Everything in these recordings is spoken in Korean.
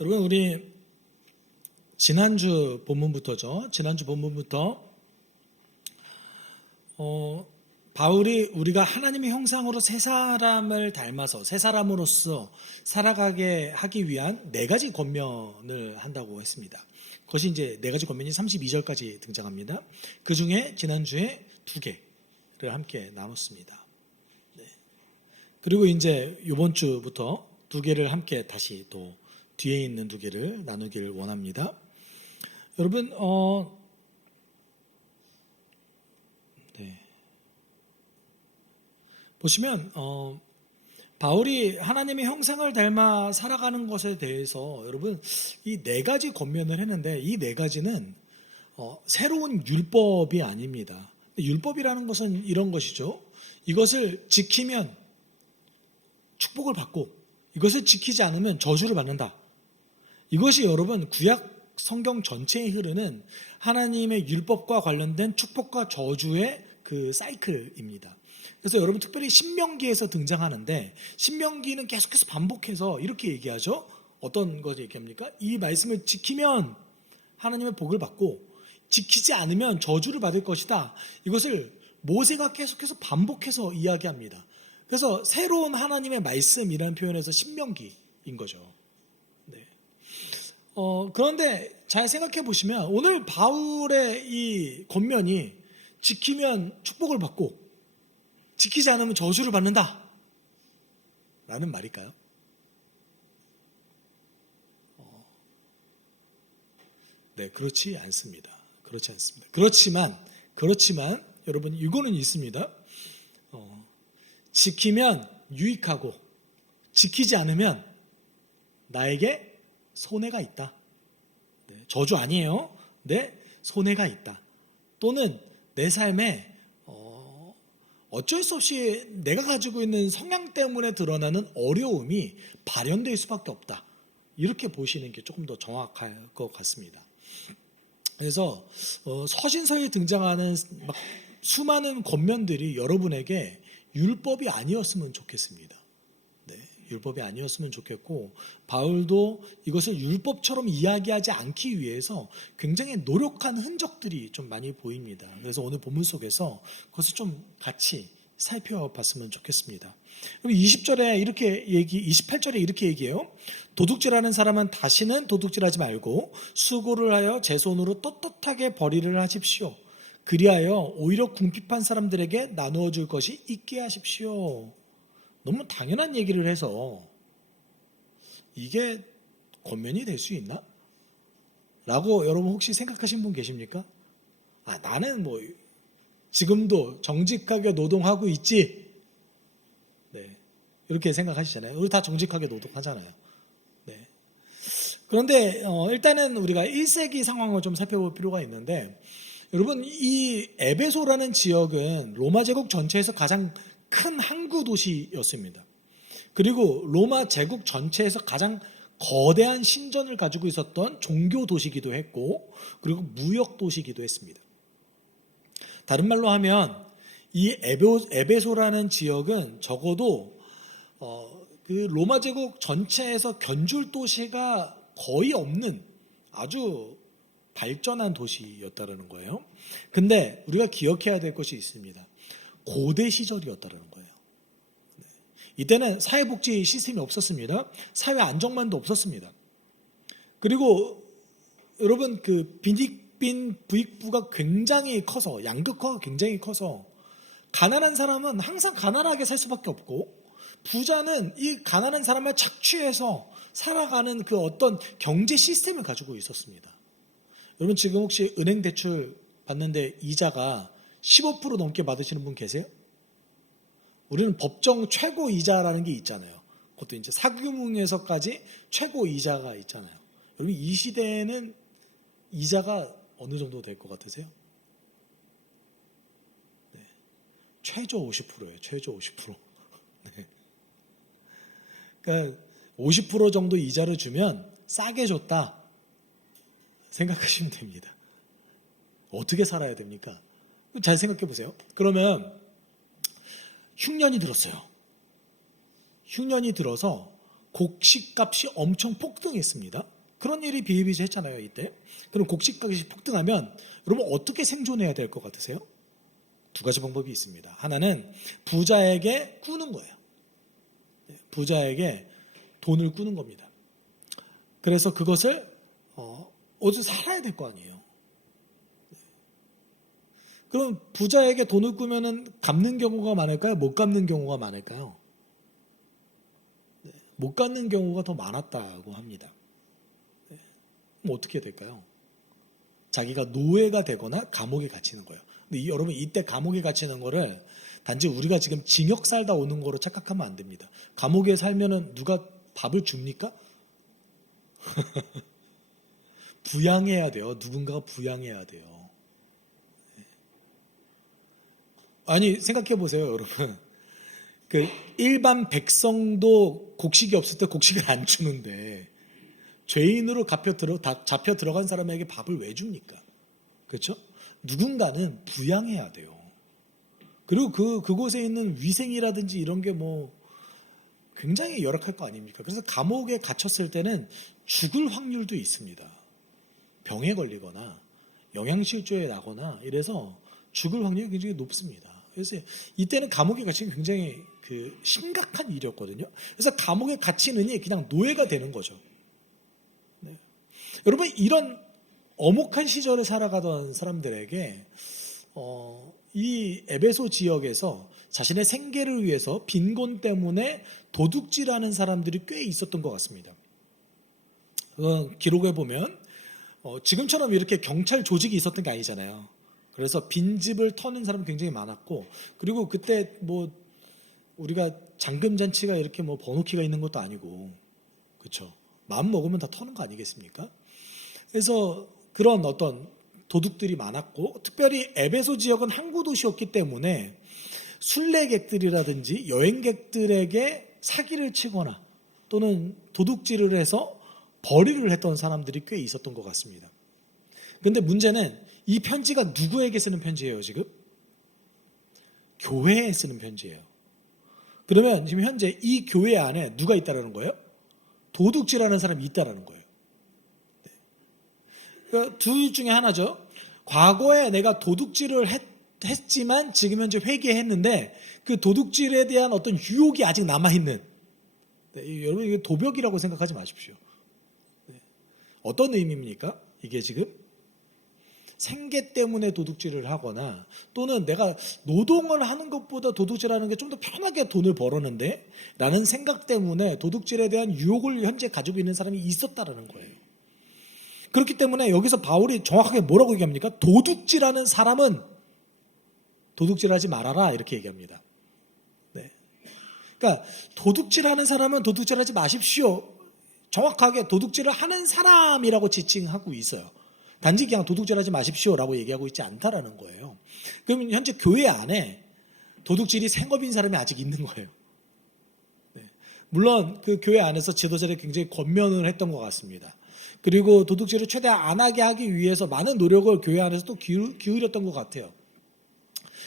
여러분, 우리 지난주 본문부터죠. 지난주 본문부터 바울이 우리가 하나님의 형상으로 새 사람을 닮아서 새 사람으로서 살아가게 하기 위한 네 가지 권면을 한다고 했습니다. 그것이 이제 네 가지 권면이 32절까지 등장합니다. 그 중에 지난주에 두 개를 함께 나눴습니다. 네. 그리고 이제 이번 주부터 두 개를 함께 다시 또 뒤에 있는 두 개를 나누기를 원합니다. 여러분, 네. 보시면 바울이 하나님의 형상을 닮아 살아가는 것에 대해서 여러분 이 네 가지 권면을 했는데 이 네 가지는 새로운 율법이 아닙니다. 율법이라는 것은 이런 것이죠. 이것을 지키면 축복을 받고 이것을 지키지 않으면 저주를 받는다. 이것이 여러분 구약 성경 전체에 흐르는 하나님의 율법과 관련된 축복과 저주의 그 사이클입니다. 그래서 여러분 특별히 신명기에서 등장하는데 신명기는 계속해서 반복해서 이렇게 얘기하죠. 어떤 것을 얘기합니까? 이 말씀을 지키면 하나님의 복을 받고 지키지 않으면 저주를 받을 것이다. 이것을 모세가 계속해서 반복해서 이야기합니다. 그래서 새로운 하나님의 말씀이라는 표현에서 신명기인 거죠. 네. 그런데 잘 생각해 보시면 오늘 바울의 이 권면이 지키면 축복을 받고 지키지 않으면 저주를 받는다 라는 말일까요? 네, 그렇지 않습니다. 그렇지 않습니다. 그렇지만 여러분 이거는 있습니다. 지키면 유익하고 지키지 않으면 나에게 손해가 있다. 네, 저주 아니에요. 네, 손해가 있다. 또는 내 삶에 어쩔 수 없이 내가 가지고 있는 성향 때문에 드러나는 어려움이 발현될 수밖에 없다. 이렇게 보시는 게 조금 더 정확할 것 같습니다. 그래서 서신서에 등장하는 막 수많은 권면들이 여러분에게 율법이 아니었으면 좋겠습니다. 네, 율법이 아니었으면 좋겠고 바울도 이것을 율법처럼 이야기하지 않기 위해서 굉장히 노력한 흔적들이 좀 많이 보입니다. 그래서 오늘 본문 속에서 그것을 좀 같이 살펴봤으면 좋겠습니다. 20절에 이렇게 28절에 이렇게 얘기해요. 도둑질하는 사람은 다시는 도둑질하지 말고 수고를 하여 제 손으로 떳떳하게 벌이를 하십시오. 그리하여 오히려 궁핍한 사람들에게 나누어 줄 것이 있게 하십시오. 너무 당연한 얘기를 해서 이게 권면이 될 수 있나? 라고 여러분 혹시 생각하신 분 계십니까? 나는 뭐 지금도 정직하게 노동하고 있지. 네, 이렇게 생각하시잖아요. 우리 다 정직하게 노동하잖아요. 네. 그런데 일단은 우리가 1세기 상황을 좀 살펴볼 필요가 있는데 여러분 이 에베소라는 지역은 로마 제국 전체에서 가장 큰 항구 도시였습니다. 그리고 로마 제국 전체에서 가장 거대한 신전을 가지고 있었던 종교 도시기도 했고 그리고 무역 도시기도 했습니다. 다른 말로 하면 이 에베소라는 지역은 적어도 그 로마 제국 전체에서 견줄 도시가 거의 없는 아주 발전한 도시였다는 거예요. 근데 우리가 기억해야 될 것이 있습니다. 고대 시절이었다는 거예요. 이때는 사회복지 시스템이 없었습니다. 사회 안정망도 없었습니다. 그리고 여러분 그 빈익빈 부익부가 굉장히 커서 양극화가 굉장히 커서 가난한 사람은 항상 가난하게 살 수밖에 없고 부자는 이 가난한 사람을 착취해서 살아가는 그 어떤 경제 시스템을 가지고 있었습니다. 여러분 지금 혹시 은행 대출 받는데 이자가 15% 넘게 받으시는 분 계세요? 우리는 법정 최고 이자라는 게 있잖아요. 그것도 이제 사금융에서까지 최고 이자가 있잖아요. 여러분 이 시대에는 이자가 어느 정도 될 것 같으세요? 네. 최저 50%예요. 최저 50%. 네. 그러니까 50% 정도 이자를 주면 싸게 줬다 생각하시면 됩니다. 어떻게 살아야 됩니까? 잘 생각해 보세요. 그러면 흉년이 들었어요. 흉년이 들어서 곡식값이 엄청 폭등했습니다. 그런 일이 비일비재했잖아요, 이때. 그럼 곡식값이 폭등하면 여러분 어떻게 생존해야 될 것 같으세요? 두 가지 방법이 있습니다. 하나는 부자에게 꾸는 거예요. 부자에게 돈을 꾸는 겁니다. 그래서 그것을 어디서 살아야 될 거 아니에요. 그럼 부자에게 돈을 꾸면은 갚는 경우가 많을까요? 못 갚는 경우가 많을까요? 못 갚는 경우가 더 많았다고 합니다. 그럼 어떻게 해야 될까요? 자기가 노예가 되거나 감옥에 갇히는 거예요. 근데 여러분 이때 감옥에 갇히는 거를 단지 우리가 지금 징역 살다 오는 거로 착각하면 안 됩니다. 감옥에 살면은 누가 밥을 줍니까? 부양해야 돼요. 누군가가 부양해야 돼요. 아니 생각해 보세요, 여러분. 그 일반 백성도 곡식이 없을 때 곡식을 안 주는데 죄인으로 잡혀 들어간 사람에게 밥을 왜 줍니까? 그렇죠? 누군가는 부양해야 돼요. 그리고 그곳에 있는 위생이라든지 이런 게 뭐 굉장히 열악할 거 아닙니까? 그래서 감옥에 갇혔을 때는 죽을 확률도 있습니다. 병에 걸리거나 영양실조에 나거나 이래서 죽을 확률이 굉장히 높습니다. 그래서 이때는 감옥에 갇히는 굉장히 심각한 일이었거든요. 그래서 감옥에 갇히느니 그냥 노예가 되는 거죠. 네. 여러분 이런 엄혹한 시절을 살아가던 사람들에게 이 에베소 지역에서 자신의 생계를 위해서 빈곤 때문에 도둑질하는 사람들이 꽤 있었던 것 같습니다. 기록에 보면 지금처럼 이렇게 경찰 조직이 있었던 게 아니잖아요. 그래서 빈집을 터는 사람이 굉장히 많았고, 그리고 그때 뭐 우리가 잠금잔치가 이렇게 뭐 번호키가 있는 것도 아니고, 그렇죠? 마음 먹으면 다 터는 거 아니겠습니까? 그래서 그런 어떤 도둑들이 많았고, 특별히 에베소 지역은 항구 도시였기 때문에 순례객들이라든지 여행객들에게 사기를 치거나 또는 도둑질을 해서 벌이를 했던 사람들이 꽤 있었던 것 같습니다. 그런데 문제는 이 편지가 누구에게 쓰는 편지예요, 지금? 교회에 쓰는 편지예요. 그러면 지금 현재 이 교회 안에 누가 있다라는 거예요? 도둑질하는 사람이 있다라는 거예요. 그러니까 둘 중에 하나죠. 과거에 내가 도둑질을 했지만 지금 현재 회개했는데 그 도둑질에 대한 어떤 유혹이 아직 남아있는, 여러분 이게 도벽이라고 생각하지 마십시오. 어떤 의미입니까? 이게 지금 생계 때문에 도둑질을 하거나 또는 내가 노동을 하는 것보다 도둑질하는 게 좀 더 편하게 돈을 벌었는데 라는 생각 때문에 도둑질에 대한 유혹을 현재 가지고 있는 사람이 있었다라는 거예요. 그렇기 때문에 여기서 바울이 정확하게 뭐라고 얘기합니까? 도둑질하는 사람은 도둑질하지 말아라 이렇게 얘기합니다. 네. 그러니까 도둑질하는 사람은 도둑질하지 마십시오. 정확하게 도둑질을 하는 사람이라고 지칭하고 있어요. 단지 그냥 도둑질하지 마십시오라고 얘기하고 있지 않다라는 거예요. 그러면 현재 교회 안에 도둑질이 생업인 사람이 아직 있는 거예요. 네. 물론 그 교회 안에서 지도자를 굉장히 권면을 했던 것 같습니다. 그리고 도둑질을 최대한 안 하게 하기 위해서 많은 노력을 교회 안에서 또 기울였던 것 같아요.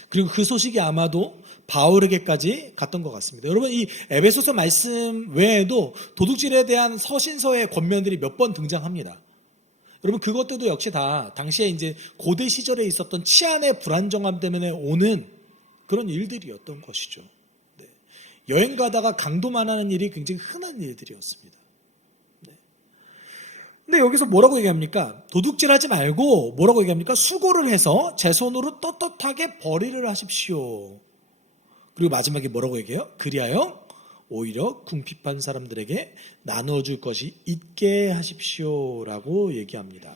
그리고 그 소식이 아마도 바울에게까지 갔던 것 같습니다. 여러분 이 에베소서 말씀 외에도 도둑질에 대한 서신서의 권면들이 몇 번 등장합니다. 여러분 그것들도 역시 다 당시에 이제 고대 시절에 있었던 치안의 불안정함 때문에 오는 그런 일들이었던 것이죠. 네. 여행 가다가 강도만하는 일이 굉장히 흔한 일들이었습니다. 네. 근데 여기서 뭐라고 얘기합니까? 도둑질하지 말고 뭐라고 얘기합니까? 수고를 해서 제 손으로 떳떳하게 벌이를 하십시오. 그리고 마지막에 뭐라고 얘기해요? 그리하여 오히려 궁핍한 사람들에게 나눠줄 것이 있게 하십시오라고 얘기합니다.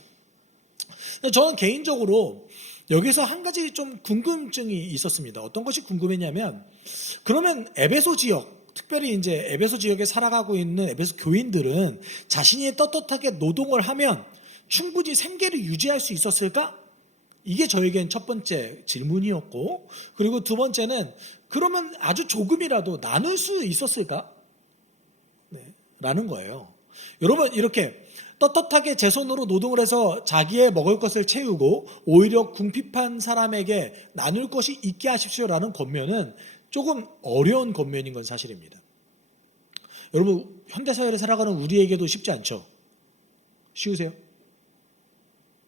저는 개인적으로 여기서 한 가지 좀 궁금증이 있었습니다. 어떤 것이 궁금했냐면, 그러면 에베소 지역, 특별히 이제 에베소 지역에 살아가고 있는 에베소 교인들은 자신이 떳떳하게 노동을 하면 충분히 생계를 유지할 수 있었을까? 이게 저에겐 첫 번째 질문이었고, 그리고 두 번째는 그러면 아주 조금이라도 나눌 수 있었을까? 네, 라는 거예요. 여러분 이렇게 떳떳하게 제 손으로 노동을 해서 자기의 먹을 것을 채우고 오히려 궁핍한 사람에게 나눌 것이 있게 하십시오라는 권면은 조금 어려운 권면인 건 사실입니다. 여러분, 현대사회를 살아가는 우리에게도 쉽지 않죠? 쉬우세요?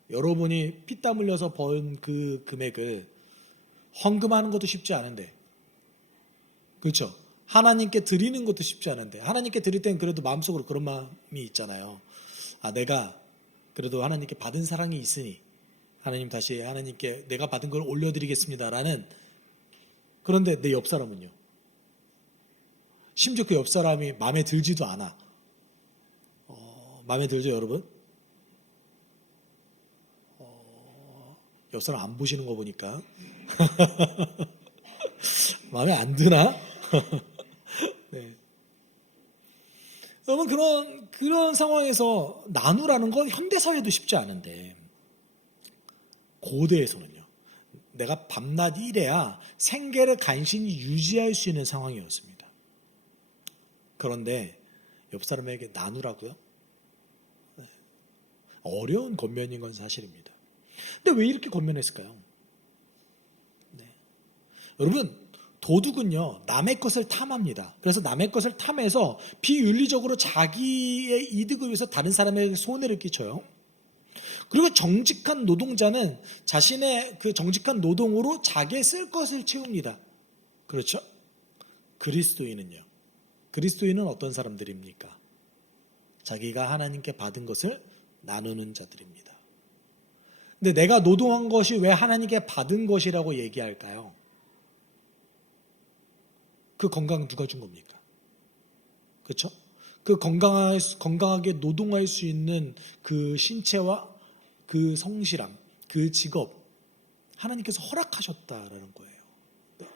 여러분이 피땀 흘려서 번 그 금액을 헌금하는 것도 쉽지 않은데, 그렇죠? 하나님께 드리는 것도 쉽지 않은데, 하나님께 드릴 땐 그래도 마음속으로 그런 마음이 있잖아요. 아, 내가 그래도 하나님께 받은 사랑이 있으니 하나님, 다시 하나님께 내가 받은 걸 올려드리겠습니다라는. 그런데 내 옆 사람은요, 심지어 그 옆 사람이 마음에 들지도 않아. 마음에 들죠, 여러분? 옆 사람 안 보시는 거 보니까 마음에 안 드나? 네. 여러분, 그런 상황에서 나누라는 건 현대사회도 쉽지 않은데, 고대에서는요, 내가 밤낮 일해야 생계를 간신히 유지할 수 있는 상황이었습니다. 그런데 옆 사람에게 나누라고요? 어려운 권면인 건 사실입니다. 근데 왜 이렇게 권면했을까요? 네. 여러분, 도둑은요, 남의 것을 탐합니다. 그래서 남의 것을 탐해서 비윤리적으로 자기의 이득을 위해서 다른 사람에게 손해를 끼쳐요. 그리고 정직한 노동자는 자신의 그 정직한 노동으로 자기의 쓸 것을 채웁니다. 그렇죠? 그리스도인은요, 그리스도인은 어떤 사람들입니까? 자기가 하나님께 받은 것을 나누는 자들입니다. 근데 내가 노동한 것이 왜 하나님께 받은 것이라고 얘기할까요? 그 건강 누가 준 겁니까? 그렇죠? 그 건강하게 노동할 수 있는 그 신체와 그 성실함, 그 직업, 하나님께서 허락하셨다라는 거예요. 네.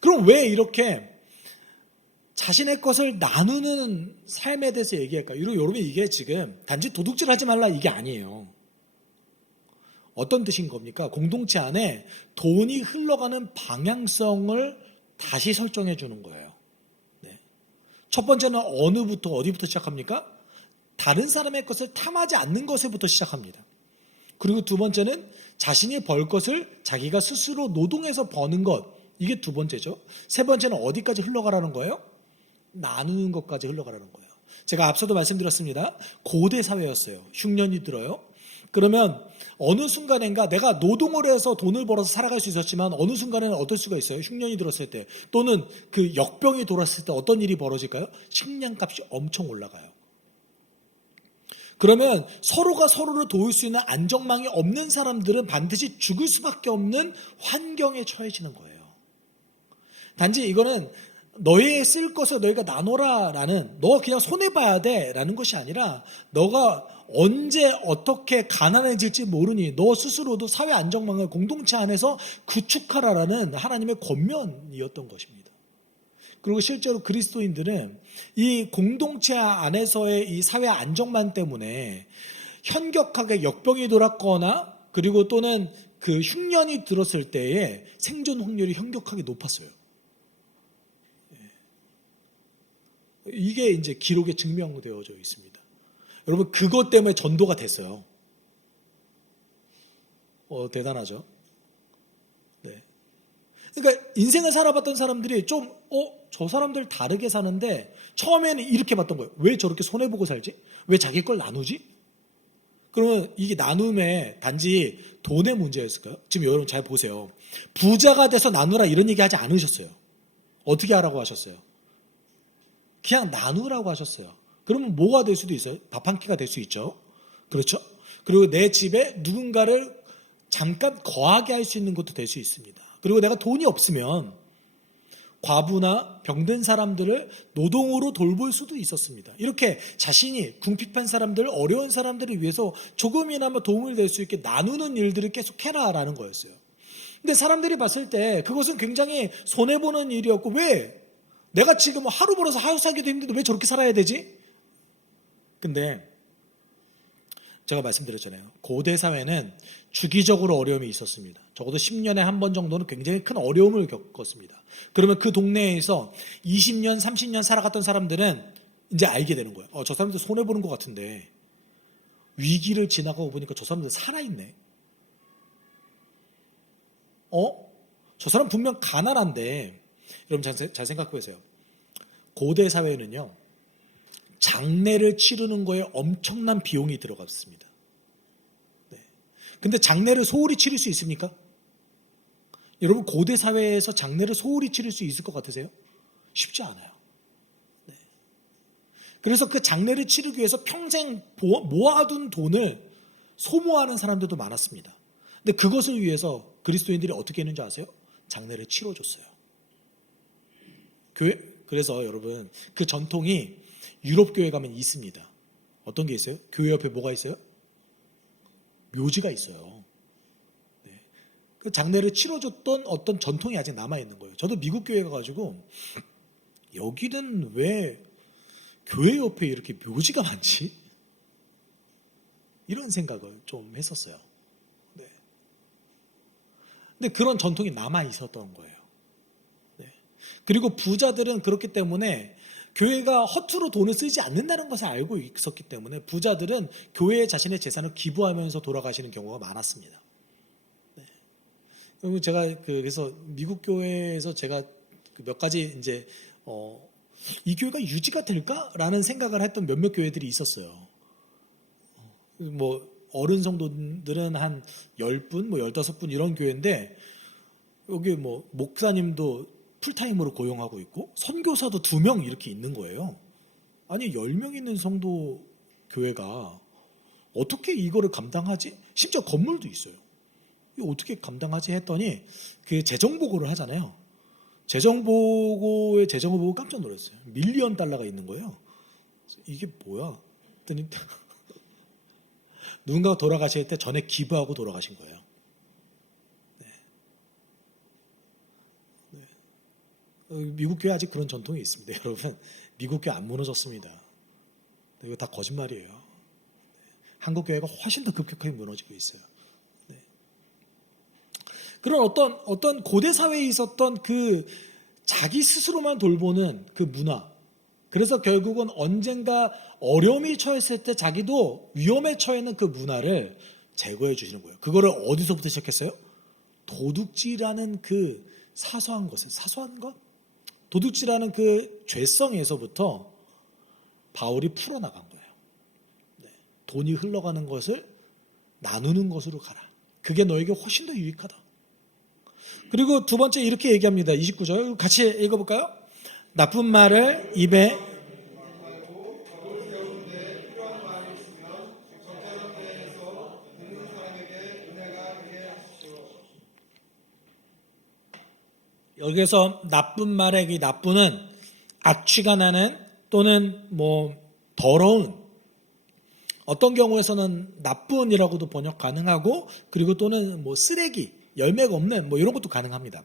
그럼 왜 이렇게 자신의 것을 나누는 삶에 대해서 얘기할까요? 여러분, 이게 지금 단지 도둑질 하지 말라 이게 아니에요. 어떤 뜻인 겁니까? 공동체 안에 돈이 흘러가는 방향성을 다시 설정해 주는 거예요. 네. 첫 번째는 어디부터 시작합니까? 다른 사람의 것을 탐하지 않는 것에부터 시작합니다. 그리고 두 번째는 자신이 벌 것을 자기가 스스로 노동해서 버는 것, 이게 두 번째죠. 세 번째는 어디까지 흘러가라는 거예요? 나누는 것까지 흘러가라는 거예요. 제가 앞서도 말씀드렸습니다. 고대 사회였어요. 흉년이 들어요. 그러면 어느 순간인가 내가 노동을 해서 돈을 벌어서 살아갈 수 있었지만 어느 순간에는 어떨 수가 있어요. 흉년이 들었을 때, 또는 그 역병이 돌았을 때 어떤 일이 벌어질까요? 식량값이 엄청 올라가요. 그러면 서로가 서로를 도울 수 있는 안전망이 없는 사람들은 반드시 죽을 수밖에 없는 환경에 처해지는 거예요. 단지 이거는 너의 쓸 것을 너희가 나눠라라는, 너 그냥 손해봐야 돼라는 것이 아니라, 너가 언제 어떻게 가난해질지 모르니 너 스스로도 사회 안정망을 공동체 안에서 구축하라라는 하나님의 권면이었던 것입니다. 그리고 실제로 그리스도인들은 이 공동체 안에서의 이 사회 안정망 때문에 현격하게 역병이 돌았거나, 그리고 또는 그 흉년이 들었을 때에 생존 확률이 현격하게 높았어요. 이게 이제 기록에 증명되어져 있습니다. 여러분, 그것 때문에 전도가 됐어요. 대단하죠? 네. 그러니까 인생을 살아봤던 사람들이 좀, 저 사람들 다르게 사는데, 처음에는 이렇게 봤던 거예요. 왜 저렇게 손해보고 살지? 왜 자기 걸 나누지? 그러면 이게 나눔에 단지 돈의 문제였을까요? 지금 여러분 잘 보세요. 부자가 돼서 나누라 이런 얘기 하지 않으셨어요. 어떻게 하라고 하셨어요? 그냥 나누라고 하셨어요. 그러면 뭐가 될 수도 있어요? 밥 한 끼가 될 수 있죠. 그렇죠? 그리고 내 집에 누군가를 잠깐 거하게 할 수 있는 것도 될 수 있습니다. 그리고 내가 돈이 없으면 과부나 병든 사람들을 노동으로 돌볼 수도 있었습니다. 이렇게 자신이 궁핍한 사람들, 어려운 사람들을 위해서 조금이나마 도움을 될 수 있게 나누는 일들을 계속 해라라는 거였어요. 근데 사람들이 봤을 때 그것은 굉장히 손해보는 일이었고, 왜? 내가 지금 하루 벌어서 하루 살기도 힘든데 왜 저렇게 살아야 되지? 근데 제가 말씀드렸잖아요. 고대 사회는 주기적으로 어려움이 있었습니다. 적어도 10년에 한 번 정도는 굉장히 큰 어려움을 겪었습니다. 그러면 그 동네에서 20년, 30년 살아갔던 사람들은 이제 알게 되는 거예요. 저 사람들 손해보는 것 같은데 위기를 지나가고 보니까 저 사람들 살아있네. 저 사람 분명 가난한데, 여러분 잘 생각해 보세요. 고대 사회는요, 장례를 치르는 거에 엄청난 비용이 들어갔습니다. 네. 근데 장례를 소홀히 치를 수 있습니까? 여러분, 고대 사회에서 장례를 소홀히 치를 수 있을 것 같으세요? 쉽지 않아요. 네. 그래서 그 장례를 치르기 위해서 평생 모아둔 돈을 소모하는 사람들도 많았습니다. 근데 그것을 위해서 그리스도인들이 어떻게 했는지 아세요? 장례를 치러줬어요. 그래서 여러분, 그 전통이 유럽 교회 가면 있습니다. 어떤 게 있어요? 교회 옆에 뭐가 있어요? 묘지가 있어요. 네. 그 장례를 치러줬던 어떤 전통이 아직 남아있는 거예요. 저도 미국 교회 가가지고 여기는 왜 교회 옆에 이렇게 묘지가 많지? 이런 생각을 좀 했었어요. 네. 근데 그런 전통이 남아 있었던 거예요. 네. 그리고 부자들은 그렇기 때문에 교회가 허투루 돈을 쓰지 않는다는 것을 알고 있었기 때문에 부자들은 교회에 자신의 재산을 기부하면서 돌아가시는 경우가 많았습니다. 네. 제가 그래서 미국 교회에서 제가 몇 가지 이제 이 교회가 유지가 될까라는 생각을 했던 몇몇 교회들이 있었어요. 뭐 어른 성도들은 한 10분, 뭐 15분 이런 교회인데 여기 뭐 목사님도 풀타임으로 고용하고 있고 선교사도 2명 이렇게 있는 거예요. 아니 10명 있는 성도 교회가 어떻게 이거를 감당하지? 심지어 건물도 있어요. 이거 어떻게 감당하지 했더니 그 재정보고를 하잖아요. 재정보고의 재정을 보고 깜짝 놀랐어요. $1,000,000가 있는 거예요. 이게 뭐야? 했더니 누군가가 돌아가실 때 전에 기부하고 돌아가신 거예요. 미국 교회 아직 그런 전통이 있습니다. 여러분, 미국 교회 안 무너졌습니다. 이거 다 거짓말이에요. 한국 교회가 훨씬 더 급격하게 무너지고 있어요. 네. 그런 어떤 고대 사회에 있었던 그 자기 스스로만 돌보는 그 문화. 그래서 결국은 언젠가 어려움이 처했을 때 자기도 위험에 처해있는 그 문화를 제거해 주시는 거예요. 그거를 어디서부터 시작했어요? 도둑질하는 그 사소한 것? 도둑질하는 그 죄성에서부터 바울이 풀어나간 거예요. 네. 돈이 흘러가는 것을 나누는 것으로 가라. 그게 너에게 훨씬 더 유익하다. 그리고 두 번째 이렇게 얘기합니다. 29절 같이 읽어볼까요? 나쁜 말을 입에 여기서 나쁜 말의 이 나쁜은 악취가 나는 또는 뭐 더러운 어떤 경우에서는 나쁜이라고도 번역 가능하고 그리고 또는 뭐 쓰레기 열매가 없는 뭐 이런 것도 가능합니다.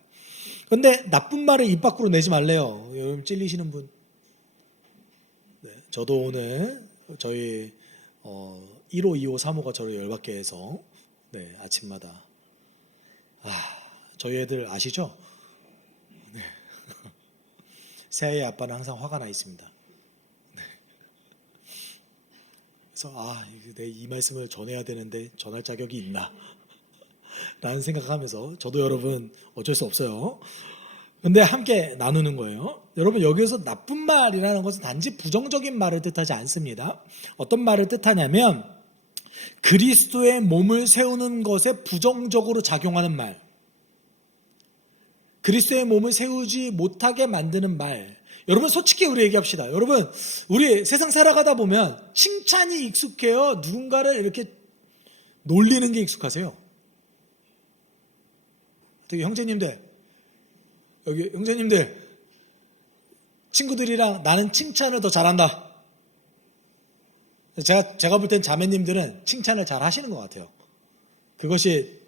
그런데 나쁜 말을 입 밖으로 내지 말래요. 여러분 찔리시는 분. 네, 저도 오늘 저희 1호, 2호, 3호가 저를 열받게 해서 네, 아침마다 저희 애들 아시죠? 네. 새아이 아빠는 항상 화가 나 있습니다. 네. 그래서 내 이 말씀을 전해야 되는데 전할 자격이 있나? 라는 생각하면서 저도 여러분 어쩔 수 없어요. 근데 함께 나누는 거예요. 여러분 여기에서 나쁜 말이라는 것은 단지 부정적인 말을 뜻하지 않습니다. 어떤 말을 뜻하냐면 그리스도의 몸을 세우는 것에 부정적으로 작용하는 말, 그리스도의 몸을 세우지 못하게 만드는 말. 여러분 솔직히 우리 얘기합시다. 여러분 우리 세상 살아가다 보면 칭찬이 익숙해요? 누군가를 이렇게 놀리는 게 익숙하세요? 되게 형제님들 친구들이랑 나는 칭찬을 더 잘한다. 제가 볼 땐 자매님들은 칭찬을 잘 하시는 것 같아요. 그것이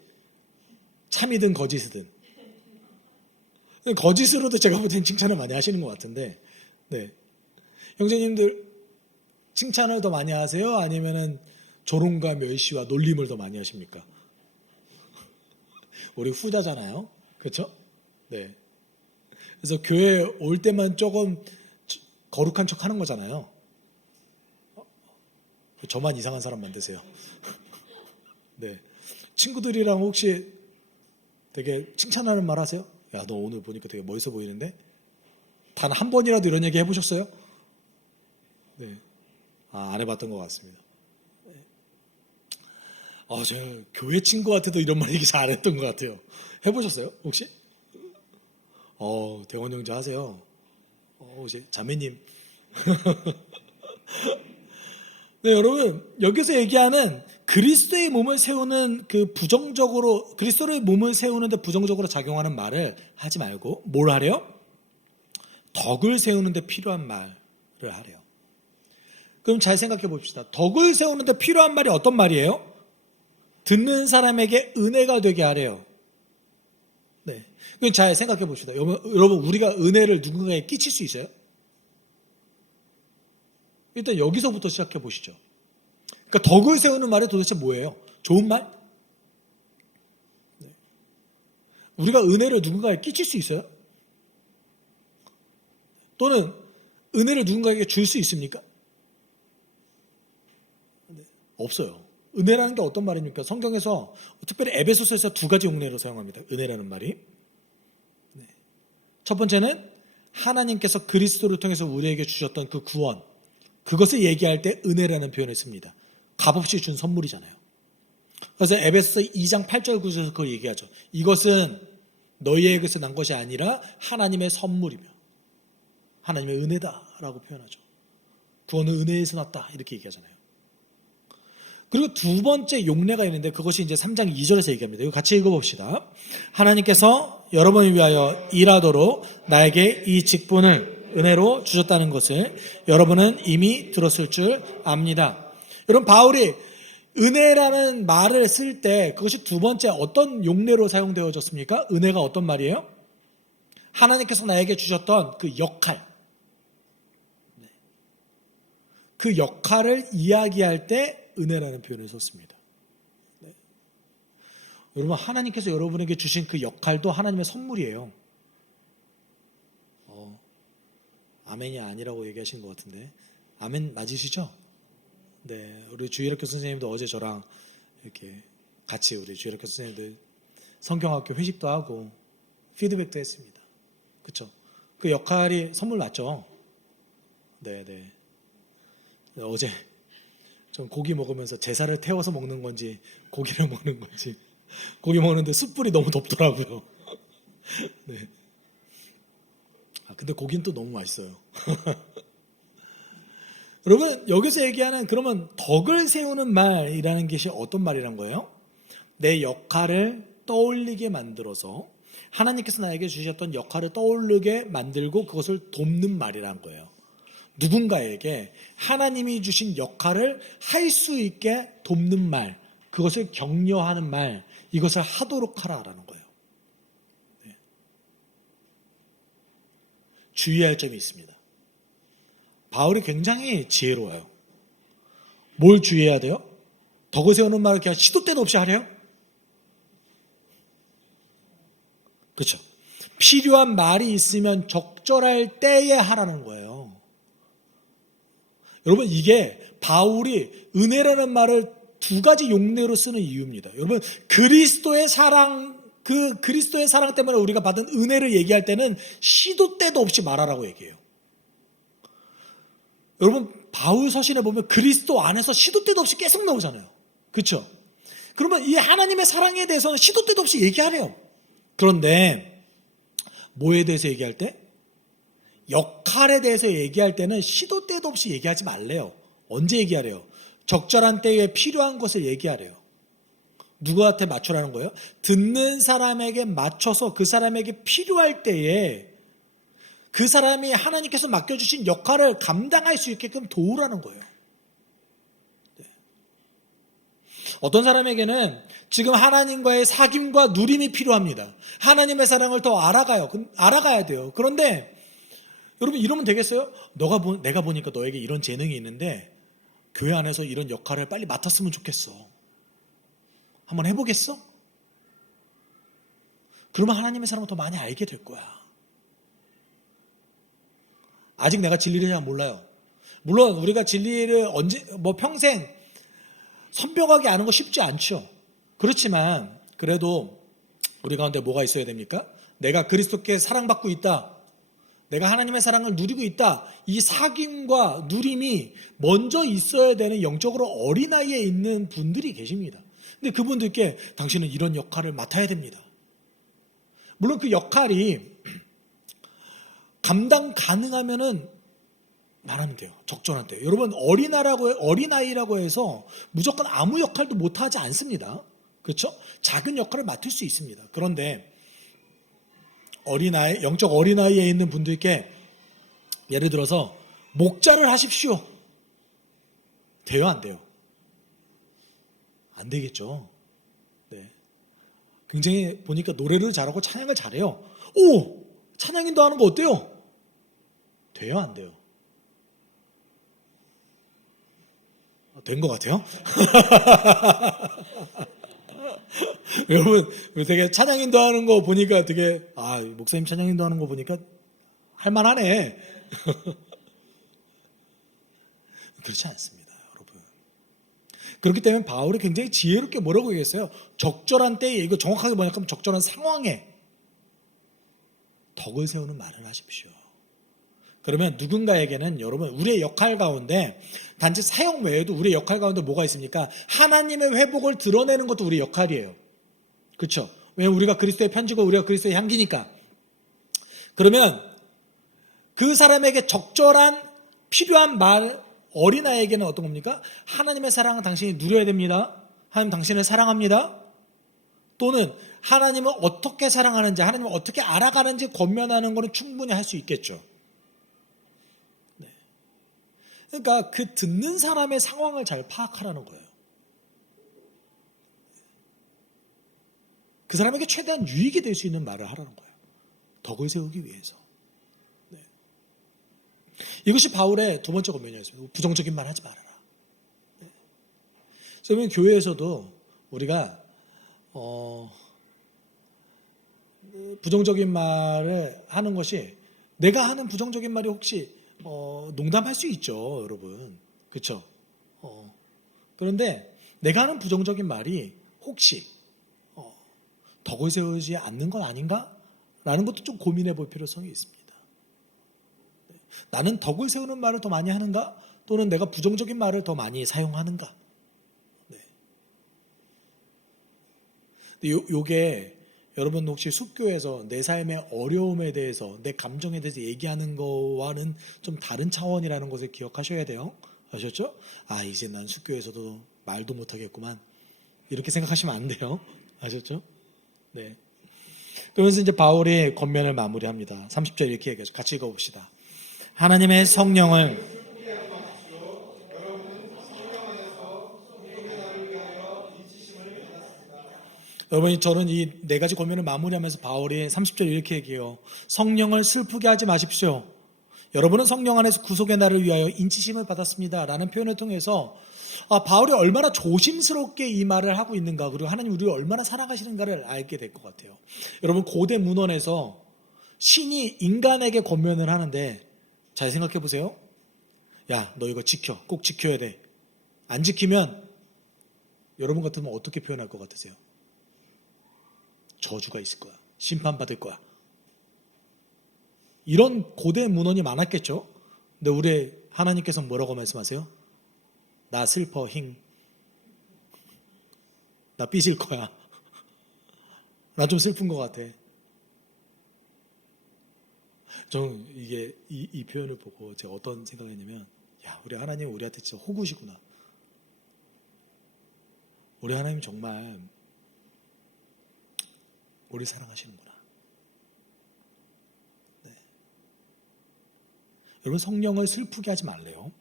참이든 거짓이든. 거짓으로도 제가 볼 땐 칭찬을 많이 하시는 것 같은데, 네. 형제님들 칭찬을 더 많이 하세요? 아니면은 조롱과 멸시와 놀림을 더 많이 하십니까? 우리 후자잖아요. 그렇죠? 네. 그래서 교회 올 때만 조금 거룩한 척 하는 거잖아요. 저만 이상한 사람 만드세요. 네. 친구들이랑 혹시 되게 칭찬하는 말 하세요? 야, 너 오늘 보니까 되게 멋있어 보이는데? 단 한 번이라도 이런 얘기 해보셨어요? 네. 안 해봤던 것 같습니다. 제가 교회 친구한테도 이런 말 얘기 잘 안 했던 것 같아요. 해보셨어요? 혹시? 대원 형제 하세요. 혹시 자매님. 네, 여러분, 여기서 얘기하는 그리스도의 몸을 세우는 그리스도의 몸을 세우는데 부정적으로 작용하는 말을 하지 말고, 뭘 하래요? 덕을 세우는데 필요한 말을 하래요. 그럼 잘 생각해 봅시다. 덕을 세우는데 필요한 말이 어떤 말이에요? 듣는 사람에게 은혜가 되게 하래요. 네. 그럼 잘 생각해 봅시다. 여러분, 우리가 은혜를 누군가에게 끼칠 수 있어요? 일단 여기서부터 시작해 보시죠. 그러니까 덕을 세우는 말이 도대체 뭐예요? 좋은 말? 네. 우리가 은혜를 누군가에게 끼칠 수 있어요? 또는 은혜를 누군가에게 줄 수 있습니까? 네. 없어요. 은혜라는 게 어떤 말입니까? 성경에서 특별히 에베소서에서 두 가지 용례로 사용합니다. 은혜라는 말이. 네. 첫 번째는 하나님께서 그리스도를 통해서 우리에게 주셨던 그 구원, 그것을 얘기할 때 은혜라는 표현을 씁니다. 값없이 준 선물이잖아요. 그래서 에베소서 2장 8절 9절에서 그걸 얘기하죠. 이것은 너희에게서 난 것이 아니라 하나님의 선물이며 하나님의 은혜다라고 표현하죠. 구원은 은혜에서 났다 이렇게 얘기하잖아요. 그리고 두 번째 용례가 있는데 그것이 이제 3장 2절에서 얘기합니다. 이거 같이 읽어봅시다. 하나님께서 여러분을 위하여 일하도록 나에게 이 직분을 은혜로 주셨다는 것을 여러분은 이미 들었을 줄 압니다. 여러분, 바울이 은혜라는 말을 쓸 때 그것이 두 번째 어떤 용례로 사용되어졌습니까? 은혜가 어떤 말이에요? 하나님께서 나에게 주셨던 그 역할, 그 역할을 이야기할 때 은혜라는 표현을 썼습니다. 네. 여러분, 하나님께서 여러분에게 주신 그 역할도 하나님의 선물이에요. 아멘이 아니라고 얘기하신 것 같은데 아멘 맞으시죠? 네, 우리 주일학교 선생님도 어제 저랑 이렇게 같이 우리 주일학교 선생님들 성경학교 회식도 하고 피드백도 했습니다. 그렇죠? 그 역할이 선물 맞죠? 네. 어제 전 고기 먹으면서 제사를 태워서 먹는 건지 고기를 먹는 건지 고기 먹는데 숯불이 너무 덥더라고요. 네. 근데 고기는 또 너무 맛있어요. 여러분, 여기서 얘기하는 그러면 덕을 세우는 말이라는 것이 어떤 말이란 거예요? 내 역할을 떠올리게 만들어서 하나님께서 나에게 주셨던 역할을 떠오르게 만들고 그것을 돕는 말이란 거예요. 누군가에게 하나님이 주신 역할을 할 수 있게 돕는 말, 그것을 격려하는 말, 이것을 하도록 하라라는 거예요. 네. 주의할 점이 있습니다. 바울이 굉장히 지혜로워요. 뭘 주의해야 돼요? 덕을 세우는 말을 그냥 시도 때도 없이 하래요? 그렇죠. 필요한 말이 있으면 적절할 때에 하라는 거예요. 여러분, 이게 바울이 은혜라는 말을 두 가지 용례로 쓰는 이유입니다. 여러분, 그리스도의 사랑 때문에 우리가 받은 은혜를 얘기할 때는 시도 때도 없이 말하라고 얘기해요. 여러분, 바울 서신에 보면 그리스도 안에서 시도 때도 없이 계속 나오잖아요. 그렇죠? 그러면 이 하나님의 사랑에 대해서는 시도 때도 없이 얘기하래요. 그런데 뭐에 대해서 얘기할 때? 역할에 대해서 얘기할 때는 시도 때도 없이 얘기하지 말래요. 언제 얘기하래요? 적절한 때에 필요한 것을 얘기하래요. 누구한테 맞춰라는 거예요? 듣는 사람에게 맞춰서 그 사람에게 필요할 때에 그 사람이 하나님께서 맡겨주신 역할을 감당할 수 있게끔 도우라는 거예요. 네. 어떤 사람에게는 지금 하나님과의 사귐과 누림이 필요합니다. 하나님의 사랑을 더 알아가야 돼요. 그런데 여러분, 이러면 되겠어요? 내가 보니까 너에게 이런 재능이 있는데 교회 안에서 이런 역할을 빨리 맡았으면 좋겠어. 한번 해보겠어? 그러면 하나님의 사랑을 더 많이 알게 될 거야. 아직 내가 진리를 잘 몰라요. 물론 우리가 진리를 평생 선명하게 아는 거 쉽지 않죠. 그렇지만 그래도 우리 가운데 뭐가 있어야 됩니까? 내가 그리스도께 사랑받고 있다. 내가 하나님의 사랑을 누리고 있다. 이 사귐과 누림이 먼저 있어야 되는 영적으로 어린아이에 있는 분들이 계십니다. 근데 그분들께 당신은 이런 역할을 맡아야 됩니다. 물론 그 역할이 감당 가능하면은 말하면 돼요. 적절한 때. 여러분 어린아이라고 해서 무조건 아무 역할도 못하지 않습니다. 그렇죠? 작은 역할을 맡을 수 있습니다. 그런데 영적 어린아이에 있는 분들께 예를 들어서 목자를 하십시오. 돼요, 안 돼요? 안 되겠죠. 네. 굉장히 보니까 노래를 잘하고 찬양을 잘해요. 오! 찬양인도 하는 거 어때요? 돼요, 안 돼요? 된 것 같아요. 여러분 되게 찬양인도 하는 거 보니까 되게 목사님 찬양인도 하는 거 보니까 할만하네. 그렇지 않습니다, 여러분. 그렇기 때문에 바울이 굉장히 지혜롭게 뭐라고 얘기했어요? 적절한 때에, 이거 정확하게 뭐냐면 적절한 상황에 덕을 세우는 말을 하십시오. 그러면 누군가에게는 여러분 우리의 역할 가운데 단지 사역 외에도 우리의 역할 가운데 뭐가 있습니까? 하나님의 회복을 드러내는 것도 우리의 역할이에요. 그렇죠? 왜냐하면 우리가 그리스도의 편지고 우리가 그리스도의 향기니까. 그러면 그 사람에게 적절한 필요한 말, 어린아이에게는 어떤 겁니까? 하나님의 사랑을 당신이 누려야 됩니다. 하나님 당신을 사랑합니다. 또는 하나님을 어떻게 사랑하는지, 하나님을 어떻게 알아가는지 권면하는 것은 충분히 할 수 있겠죠. 그러니까 그 듣는 사람의 상황을 잘 파악하라는 거예요. 그 사람에게 최대한 유익이 될 수 있는 말을 하라는 거예요. 덕을 세우기 위해서. 네. 이것이 바울의 두 번째 권면이었습니다. 부정적인 말 하지 말아라. 네. 그러면 교회에서도 우리가 부정적인 말을 하는 것이, 내가 하는 부정적인 말이 혹시 농담할 수 있죠, 여러분. 그렇죠? 그런데 내가 하는 부정적인 말이 혹시 덕을 세우지 않는 건 아닌가? 라는 것도 좀 고민해 볼 필요성이 있습니다. 나는 덕을 세우는 말을 더 많이 하는가? 또는 내가 부정적인 말을 더 많이 사용하는가? 네. 요게 여러분 혹시 숲교에서 내 삶의 어려움에 대해서, 내 감정에 대해서 얘기하는 거와는 좀 다른 차원이라는 것을 기억하셔야 돼요. 아셨죠? 이제 난 숲교에서도 말도 못하겠구만. 이렇게 생각하시면 안 돼요. 아셨죠? 네. 그러면서 이제 바울이 권면을 마무리합니다. 30절 이렇게 얘기하죠. 같이 읽어봅시다. 하나님의 성령을 여러분, 저는 이 네 가지 권면을 마무리하면서 바울이 30절 이렇게 얘기해요. 성령을 슬프게 하지 마십시오. 여러분은 성령 안에서 구속의 날을 위하여 인치심을 받았습니다. 라는 표현을 통해서 바울이 얼마나 조심스럽게 이 말을 하고 있는가, 그리고 하나님 우리를 얼마나 사랑하시는가를 알게 될 것 같아요. 여러분, 고대 문헌에서 신이 인간에게 권면을 하는데 잘 생각해 보세요. 야, 너 이거 지켜. 꼭 지켜야 돼. 안 지키면 여러분 같으면 어떻게 표현할 것 같으세요? 저주가 있을 거야. 심판받을 거야. 이런 고대 문헌이 많았겠죠? 근데 우리 하나님께서 뭐라고 말씀하세요? 나 슬퍼, 힝. 나 삐질 거야. 나 좀 슬픈 것 같아. 저는 이 표현을 보고 제가 어떤 생각을 했냐면, 야, 우리 하나님 우리한테 진짜 호구시구나. 우리 하나님 정말 우리 사랑하시는구나. 네. 여러분, 성령을 슬프게 하지 말래요.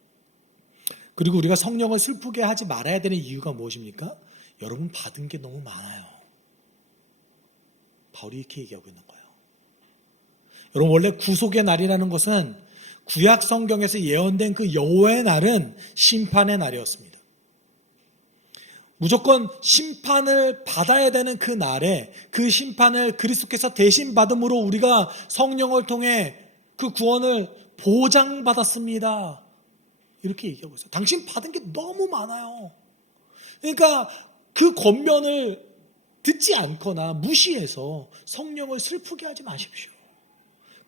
그리고 우리가 성령을 슬프게 하지 말아야 되는 이유가 무엇입니까? 여러분, 받은 게 너무 많아요. 바울이 이렇게 얘기하고 있는 거예요. 여러분, 원래 구속의 날이라는 것은 구약 성경에서 예언된 그 여호와의 날은 심판의 날이었습니다. 무조건 심판을 받아야 되는 그 날에 그 심판을 그리스도께서 대신 받음으로 우리가 성령을 통해 그 구원을 보장받았습니다. 이렇게 얘기하고 있어요. 당신 받은 게 너무 많아요. 그러니까 그 권면을 듣지 않거나 무시해서 성령을 슬프게 하지 마십시오.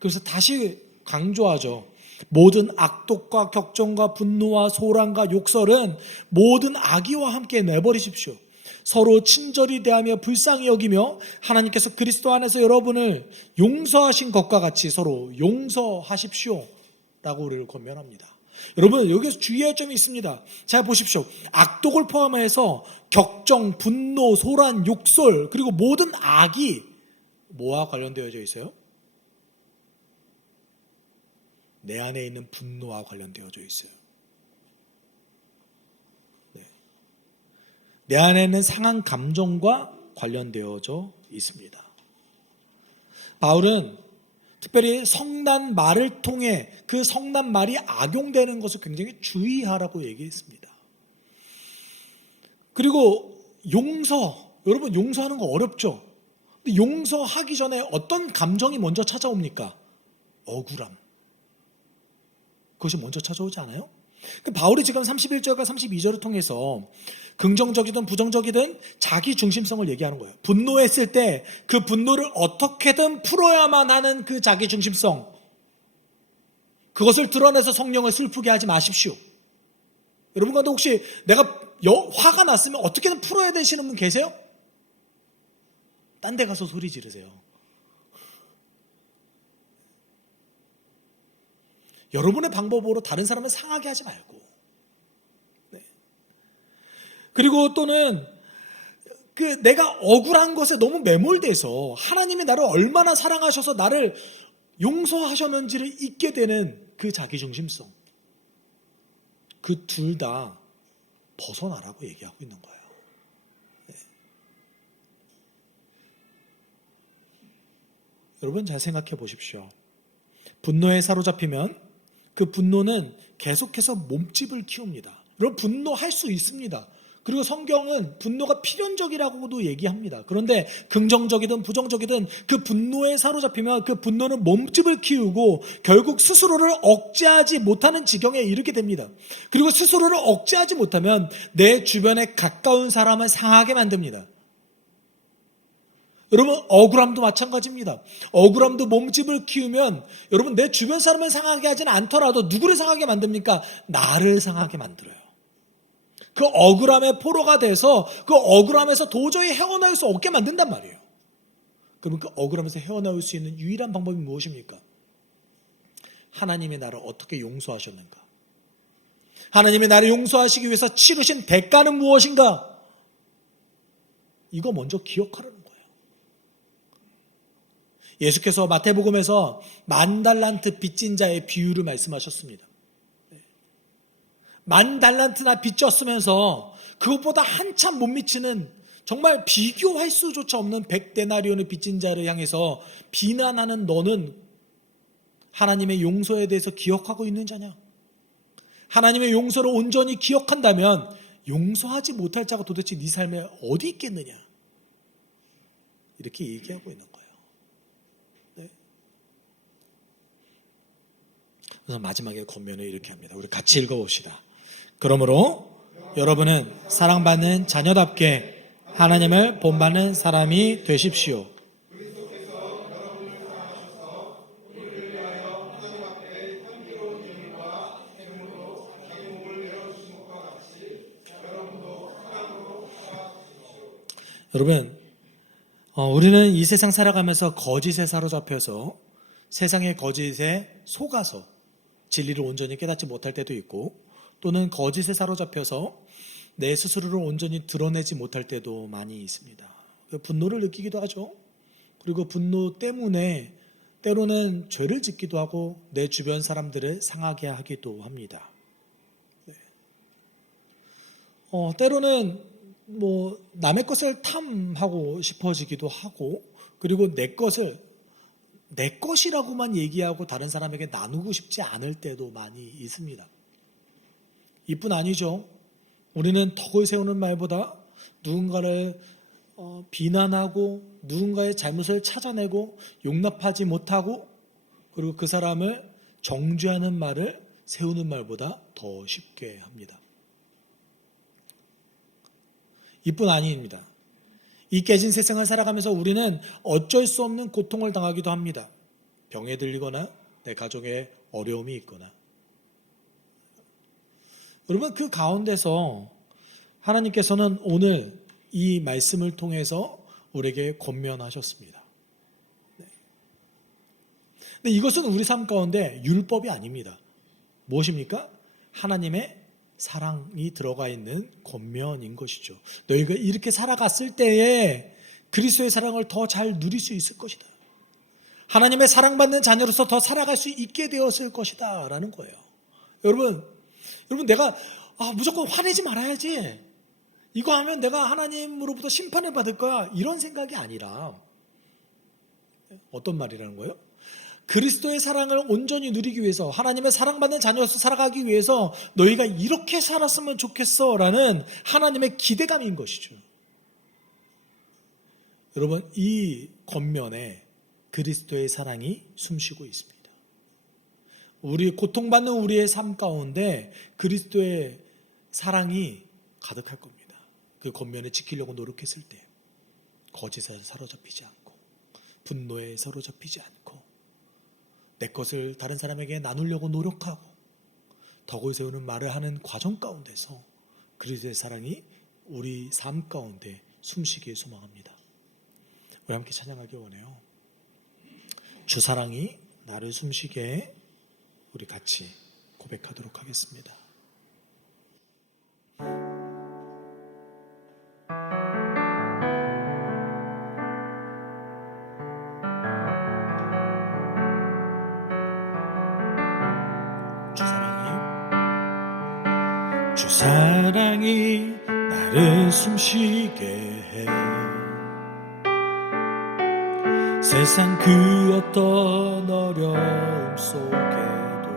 그래서 다시 강조하죠. 모든 악독과 격정과 분노와 소란과 욕설은 모든 악의와 함께 내버리십시오. 서로 친절히 대하며 불쌍히 여기며 하나님께서 그리스도 안에서 여러분을 용서하신 것과 같이 서로 용서하십시오 라고 우리를 권면합니다. 여러분, 여기서 주의할 점이 있습니다. 자, 보십시오. 악독을 포함해서 격정, 분노, 소란, 욕설, 그리고 모든 악이 뭐와 관련되어져 있어요? 내 안에 있는 분노와 관련되어져 있어요. 네. 내 안에 있는 상한 감정과 관련되어져 있습니다. 바울은 특별히 성난 말을 통해 그 성난 말이 악용되는 것을 굉장히 주의하라고 얘기했습니다. 그리고 용서, 여러분 용서하는 거 어렵죠? 근데 용서하기 전에 어떤 감정이 먼저 찾아옵니까? 억울함. 그것이 먼저 찾아오지 않아요? 바울이 지금 31절과 32절을 통해서 긍정적이든 부정적이든 자기 중심성을 얘기하는 거예요. 분노했을 때 그 분노를 어떻게든 풀어야만 하는 그 자기 중심성, 그것을 드러내서 성령을 슬프게 하지 마십시오. 여러분 가운데 혹시 내가 화가 났으면 어떻게든 풀어야 되시는 분 계세요? 딴 데 가서 소리 지르세요. 여러분의 방법으로 다른 사람을 상하게 하지 말고. 네. 그리고 또는 내가 억울한 것에 너무 매몰돼서 하나님이 나를 얼마나 사랑하셔서 나를 용서하셨는지를 잊게 되는 그 자기중심성. 그 둘 다 벗어나라고 얘기하고 있는 거예요. 네. 여러분 잘 생각해 보십시오. 분노에 사로잡히면 그 분노는 계속해서 몸집을 키웁니다. 여러분 분노할 수 있습니다. 그리고 성경은 분노가 필연적이라고도 얘기합니다. 그런데 긍정적이든 부정적이든 그 분노에 사로잡히면 그 분노는 몸집을 키우고 결국 스스로를 억제하지 못하는 지경에 이르게 됩니다. 그리고 스스로를 억제하지 못하면 내 주변에 가까운 사람을 상하게 만듭니다. 여러분 억울함도 마찬가지입니다. 억울함도 몸집을 키우면 여러분 내 주변 사람을 상하게 하지는 않더라도 누구를 상하게 만듭니까? 나를 상하게 만들어요. 그 억울함의 포로가 돼서 그 억울함에서 도저히 헤어나올 수 없게 만든단 말이에요. 그러면 그 억울함에서 헤어나올 수 있는 유일한 방법이 무엇입니까? 하나님이 나를 어떻게 용서하셨는가? 하나님이 나를 용서하시기 위해서 치르신 대가는 무엇인가? 이거 먼저 기억하라는 거예요. 예수께서 마태복음에서 10,000달란트 빚진 자의 비유를 말씀하셨습니다. 10,000달란트나 빚졌으면서 그것보다 한참 못 미치는 정말 비교할 수조차 없는 100데나리온의 빚진 자를 향해서 비난하는 너는 하나님의 용서에 대해서 기억하고 있는 자냐? 하나님의 용서를 온전히 기억한다면 용서하지 못할 자가 도대체 네 삶에 어디 있겠느냐? 이렇게 얘기하고 있는 거예요. 네. 그래서 마지막에 권면을 이렇게 합니다. 우리 같이 읽어봅시다. 그러므로 여러분은 사랑받는 자녀답게 하나님을 본받는 사람이 되십시오. 여러분, 우리는 이 세상 살아가면서 거짓에 사로잡혀서 세상의 거짓에 속아서 진리를 온전히 깨닫지 못할 때도 있고 또는 거짓에 사로잡혀서 내 스스로를 온전히 드러내지 못할 때도 많이 있습니다. 분노를 느끼기도 하죠. 그리고 분노 때문에 때로는 죄를 짓기도 하고 내 주변 사람들을 상하게 하기도 합니다. 네. 때로는 남의 것을 탐하고 싶어지기도 하고 그리고 내 것을 내 것이라고만 얘기하고 다른 사람에게 나누고 싶지 않을 때도 많이 있습니다. 이뿐 아니죠. 우리는 덕을 세우는 말보다 누군가를 비난하고 누군가의 잘못을 찾아내고 용납하지 못하고 그리고 그 사람을 정죄하는 말을 세우는 말보다 더 쉽게 합니다. 이뿐 아닙니다. 이 깨진 세상을 살아가면서 우리는 어쩔 수 없는 고통을 당하기도 합니다. 병에 들리거나 내 가족에 어려움이 있거나, 여러분 그 가운데서 하나님께서는 오늘 이 말씀을 통해서 우리에게 권면하셨습니다. 근데 이것은 우리 삶 가운데 율법이 아닙니다. 무엇입니까? 하나님의 사랑이 들어가 있는 권면인 것이죠. 너희가 이렇게 살아갔을 때에 그리스도의 사랑을 더 잘 누릴 수 있을 것이다. 하나님의 사랑받는 자녀로서 더 살아갈 수 있게 되었을 것이다 라는 거예요. 여러분 내가 무조건 화내지 말아야지, 이거 하면 내가 하나님으로부터 심판을 받을 거야, 이런 생각이 아니라 어떤 말이라는 거예요? 그리스도의 사랑을 온전히 누리기 위해서, 하나님의 사랑받는 자녀로서 살아가기 위해서 너희가 이렇게 살았으면 좋겠어 라는 하나님의 기대감인 것이죠. 여러분 이 권면에 그리스도의 사랑이 숨쉬고 있습니다. 우리 고통받는 우리의 삶 가운데 그리스도의 사랑이 가득할 겁니다. 그 권면을 지키려고 노력했을 때 거짓에 사로잡히지 않고, 분노에 사로잡히지 않고, 내 것을 다른 사람에게 나누려고 노력하고 덕을 세우는 말을 하는 과정 가운데서 그리스도의 사랑이 우리 삶 가운데 숨쉬기에 소망합니다. 우리 함께 찬양하기 원해요. 주 사랑이 나를 숨쉬게, 우리 같이 고백하도록 하겠습니다. 주 사랑이 나를 숨쉬게 해. 세상 그 어떤 어려움 속에도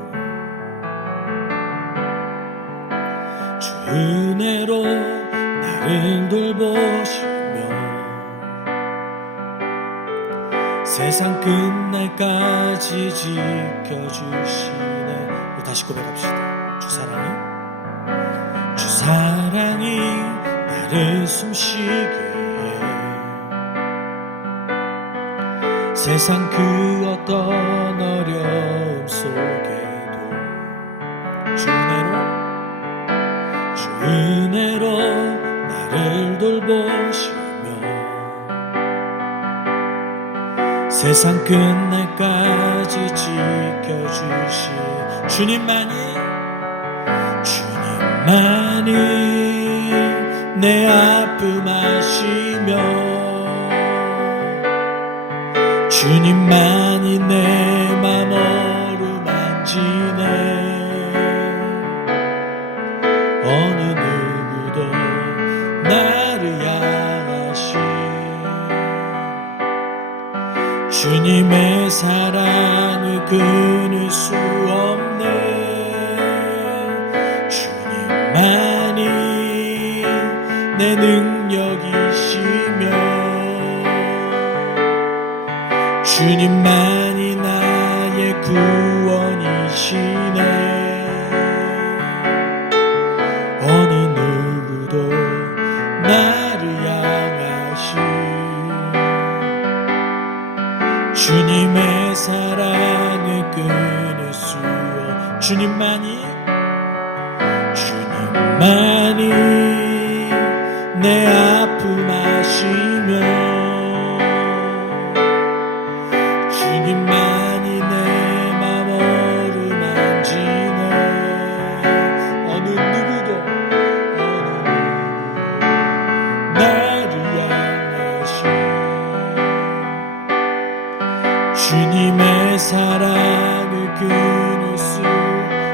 주 은혜로 나를 돌보시며 세상 끝날까지 지켜주시네. 우리 다시 고백합시다. 주 사랑이 나를 숨쉬게 해. 세상 그 어떤 어려움 속에도 주 은혜로 나를 돌보시며 세상 끝날까지 지켜주시 주님만이 내 아픔 아시며 주님만이 내 맘 어루만지네. 어느 누구도 나를 향하신 주님의 사랑을 끊을 수 없네. 주님만이 내 능력이시며 주님만이 나의 구원이시네. 어느 누구도 나를 향하신 주님의 사랑을 끊을 수 없. 주님만이 내 아픔 아시며 주님만이 내 맘 어루만지네. 어느 누구도 나를 향하신 주님의 사랑을 끊을 수.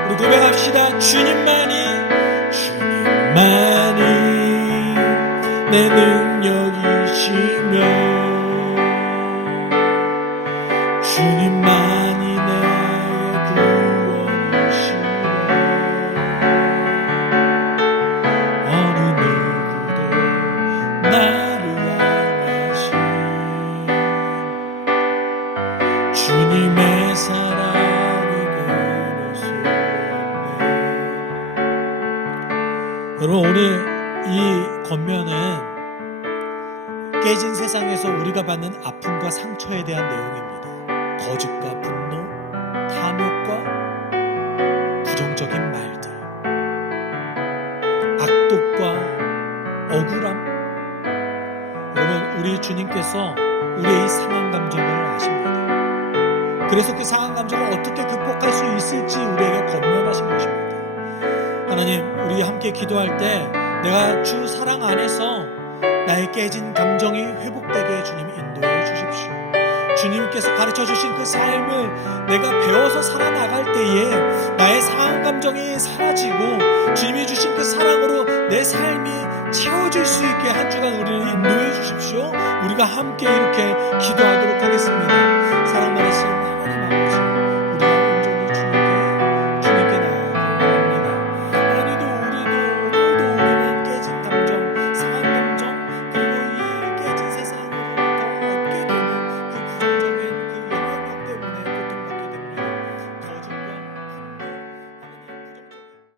우리 고백합시다. 주님만이 내 능력이시며 주님만이 나의 구원이시며 어느 누구도 나를 향하신 주님의 사랑을 끊을 수 없네. 여러분 오늘 이 권면은 깨진 세상에서 우리가 받는 아픔과 상처에 대한 내용입니다. 거짓과 분노, 탐욕, 악독과 억울함. 여러분, 우리 주님께서 우리의 이 상한 감정을 아십니다. 그래서 그 상한 감정을 어떻게 극복할 수 있을지 우리에게 권면하신 것입니다. 하나님, 우리 함께 기도할 때 내가 주 사랑 안에서 나의 깨진 감정이 회복되게 주님 인도해 주십시오. 주님께서 가르쳐 주신 그 삶을 내가 배워서 살아나갈 때에 나의 상한 감정이 사라지고 주님이 주신 그 사랑으로 내 삶이 채워질 수 있게 한 주간 우리를 인도해 주십시오. 우리가 함께 이렇게 기도하도록 하겠습니다. 사랑 받으신 하나님 아버지,